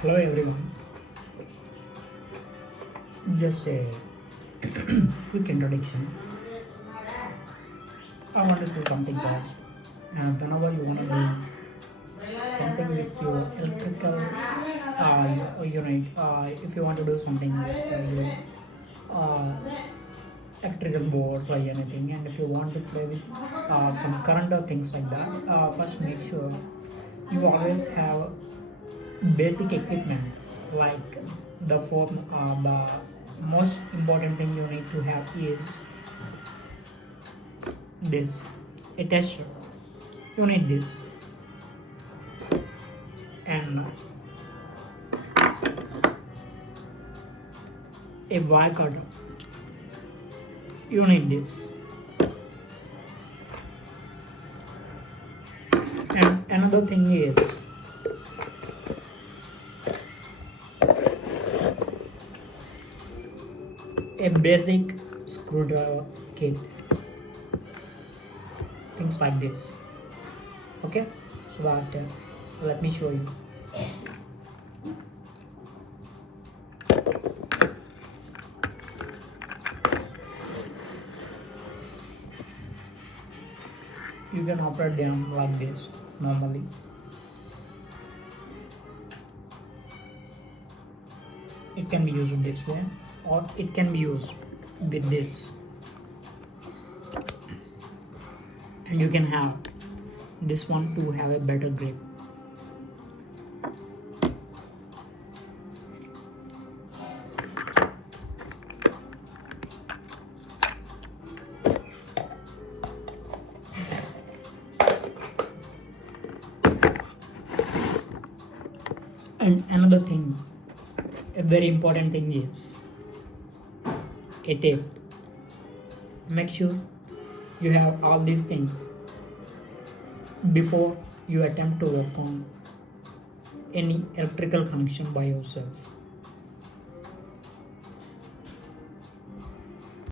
Hello everyone. Just a quick introduction. I want to say something first. Whenever you want to do something with your electrical unit, if you want to do something with your uh, electrical boards or anything, and if you want to play with some current or things like that, first make sure you always have basic equipment like the most important thing you need to have is this, a tester. You need this, and a wire cutter. You need this, and another thing is a basic screwdriver kit, things like this. Okay, so that let me show you. You can operate them like this normally. It can be used this way, or it can be used with this, and you can have this one to have a better grip. And another thing, a very important thing is a tape. Make sure you have all these things before you attempt to work on any electrical connection by yourself.